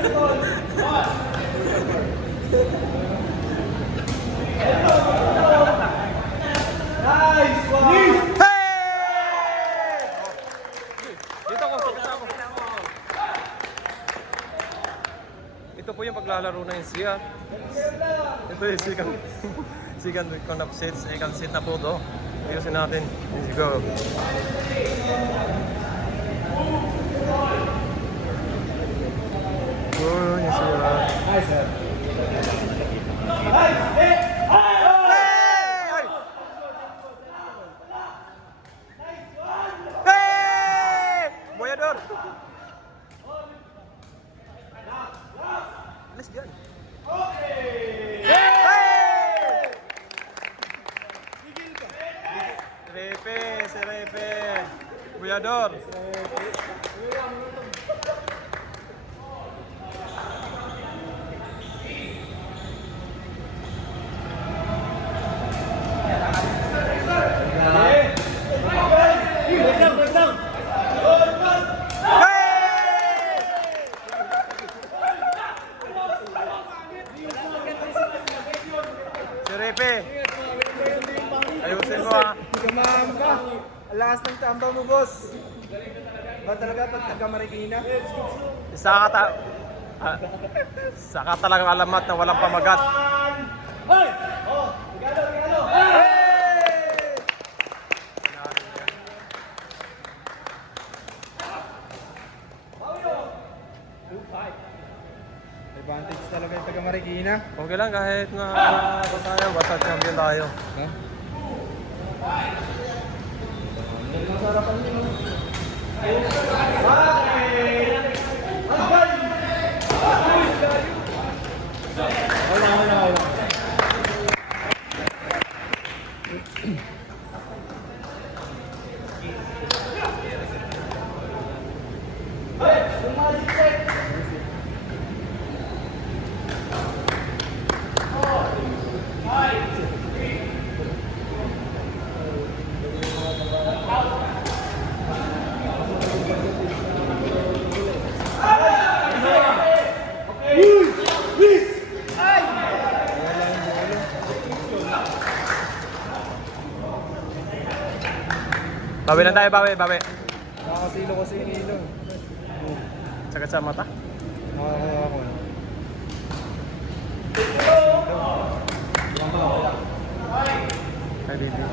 Ito po yung paglalaro ng NCR. Ito yung second con-up sets. Second set na po ito. Ayusin natin. Let's go. Oh, NCR. Hi, sir. Boyador! Alis dyan. Repe. Boyador. Repe. Ayusin mo ha. Kamaham ka. Lakas ng tamba mo, boss. Ba talaga pag taga-Marikina? Saka talagang alamat na walang pamagat. Hoy! Oh, regalo! Advantage talaga yung taga-Marikina. Okay lang kahit na tayo, basta champion tayo. Huh? Bawi lang tayo, bawi. Nakakasilo kasi yung ilong. Sakit sa mata. Ako. Kay Bibi.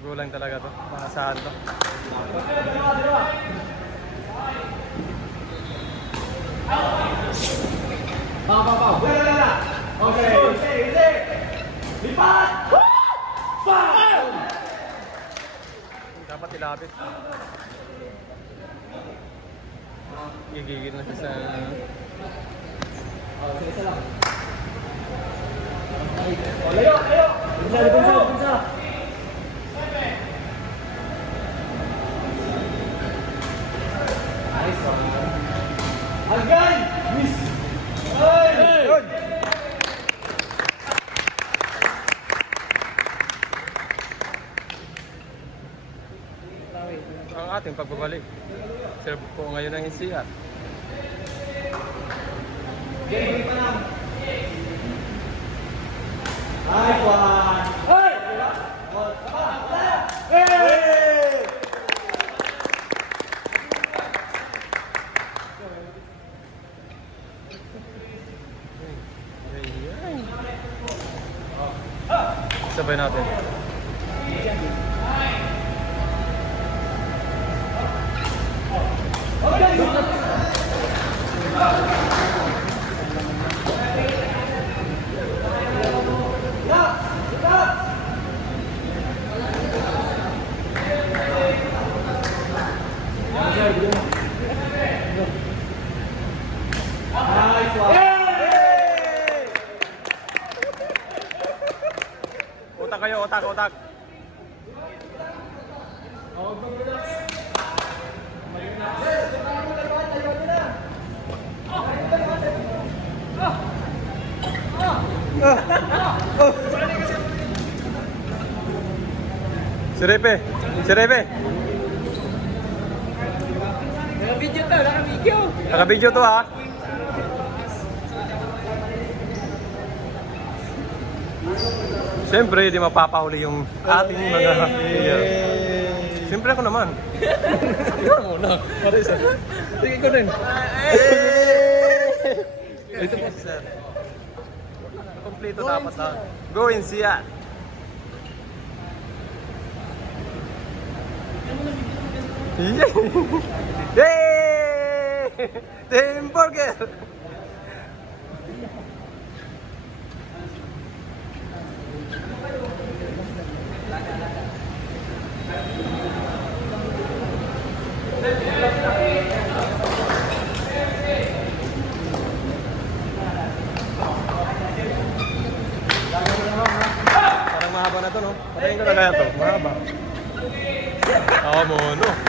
Magulang talaga to. Maasahan to. Okay. Lipat! Dapat ilapit. Gigigil na siya sa... Sige lang. Layo! Bunsa! Nice one. Agay! Miss! Hey! Good! Ang ating pagbabalik. Serve po ngayon ng NCR. Game pa lang. Nice one! Hey! Hey! sabay natin. Utak kayo, utak, utak. Si Repe, si Repe. Naka-video to, naka-video. Naka-video to ha. Siyempre, di mapapahuli yung ating mga player. Siyempre ako naman. Ikaw muna. Para isa. Sige ko din. Ito po sir. Kompleto dapat na. Go in siya. Yay! Team Burger! Parang mahaba na to, no? Patayin ko na kaya to. Mahaba. Oo, mono.